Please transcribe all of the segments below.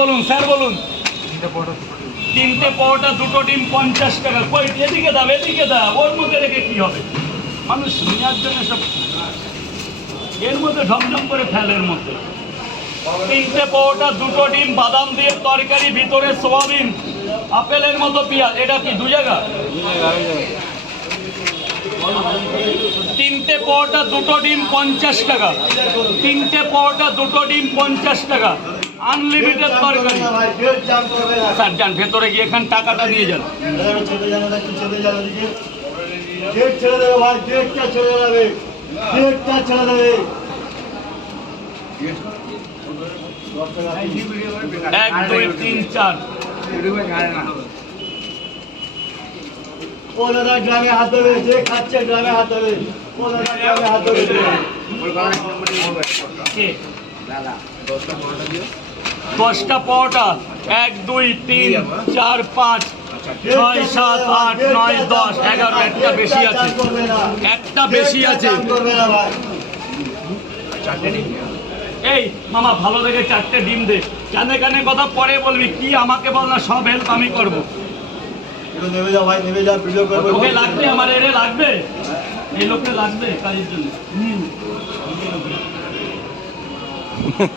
বলুন স্যার বলুন। তিনটে পরোটা দুটো ডিম। পঞ্চাশ টাকা। কই এদিকে দাও এদিকে দাও ওর মধ্যে রেখে কি হবে? মানুষ নেওয়ার জন্য সব এর মধ্যে ঢমঢম করে ফেলের মধ্যে। তিনটে পরোটা দুটো ডিম বাদাম দিয়ে তরকারি ভিতরে সোয়াবিন আপেলের মতো পেঁয়াজ। এটা কি দু জায়গা? তিনটে পরোটা দুটো ডিম পঞ্চাশ টাকা। তিনটে পরোটা দুটো ডিম পঞ্চাশ টাকা। আনলিমিটেড তরকারি। ভাই গেট জাম করবে না। স্যার যান ভেতরে গিয়ে এখান টাকাটা দিয়ে যান। ছেড়ে যাবে না ছেড়ে যাবে দিকে গেট ছেড়ে দেবে ভাই গেটটা ছেড়ে যাবে। গেটটা ছেড়ে দেবে। এক দুই তিন চার। ও দাদা গ্রামে হাত দেবে যে খাচ্ছে গ্রামে হাত দেবে ও দাদা গ্রামে হাত দেবে কে? দশটা পরোটা। এক, দুই, তিন, চার, পাঁচ, ছয়, সাত, আট, নয়, দশ, এগারো, একটা বেশি আছে। একটা বেশি আছে। এই, মামা, ভালো দেখে চারটে ডিম দে। কানে কানে কথা পরে বলবি, কি আমাকে বল না, সব হেল্প আমি করব। নেমে ভাই নেমে লাগবে আমার, এরে লাগবে। জন্য। হুম।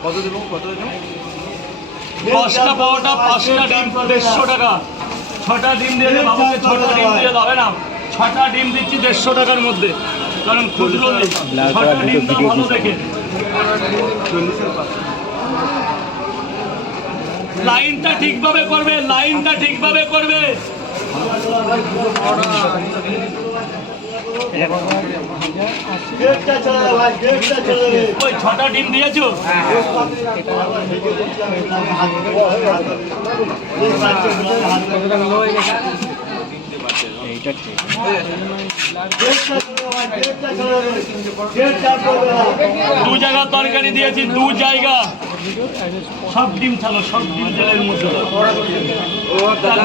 দশটা বারোটা পাঁচটা ডিম দেড়শো টাকা। ছটা ডিম দিয়ে দে বাবুকে ছটা ডিম দিয়ে দেবে না। ছটা ডিম দিচ্ছি দেড়শো টাকার মধ্যে। কারণ খুচরো নেই ছটা ডিম দাও ভালো দেখে। লাইনটা ঠিকভাবে করবে লাইনটা ঠিকভাবে করবে গেটটা ছেড়ে দেবে ভাই গেটটা ছেড়ে দেবে ওই ছটা ডিম দিয়েছ? দু জায়গা তরকারি দিয়েছি দু জায়গা। সব ডিম ছালো সব ডিম তেলের মধ্যে। ওটার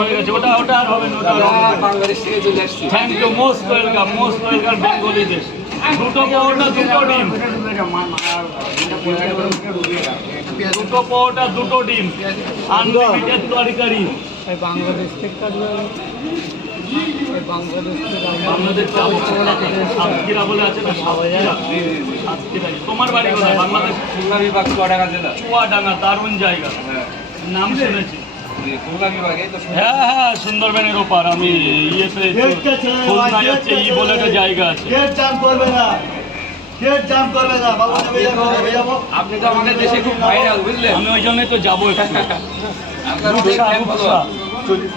হয়ে গেছে ওটা ওটা আর হবে না ওটা আর হবে না। বাংলাদেশ থেকে চলে আসছি। Thank you most welcome most welcome Bengali দেশ। দুটো পরোটা দুটো ডিম। দুটো পরোটা দুটো ডিম। আনলিমিটেড তরকারি। বাংলাদেশ থেকে বাংলাদেশ সাতক্ষীরা বলে আছে না সাতক্ষীরা? সাতক্ষীরা। তোমার বাড়ি কোথায়? বাংলাদেশ? খুলনা বিভাগ চুয়াডাঙ্গা জেলা। চুয়াডাঙ্গা দারুণ জায়গা। নাম শুনেছি। খুলনা বিভাগে তো হ্যাঁ হ্যাঁ সুন্দরবনের ওপার। আমি ইয়েতে গেটটা খুলনায় হচ্ছে ই বলে একটা জায়গা আছে। আপনি তো আমাদের দেশে খুব ভাইরাল বুঝলেন? আমি ওই জন্যই তো যাব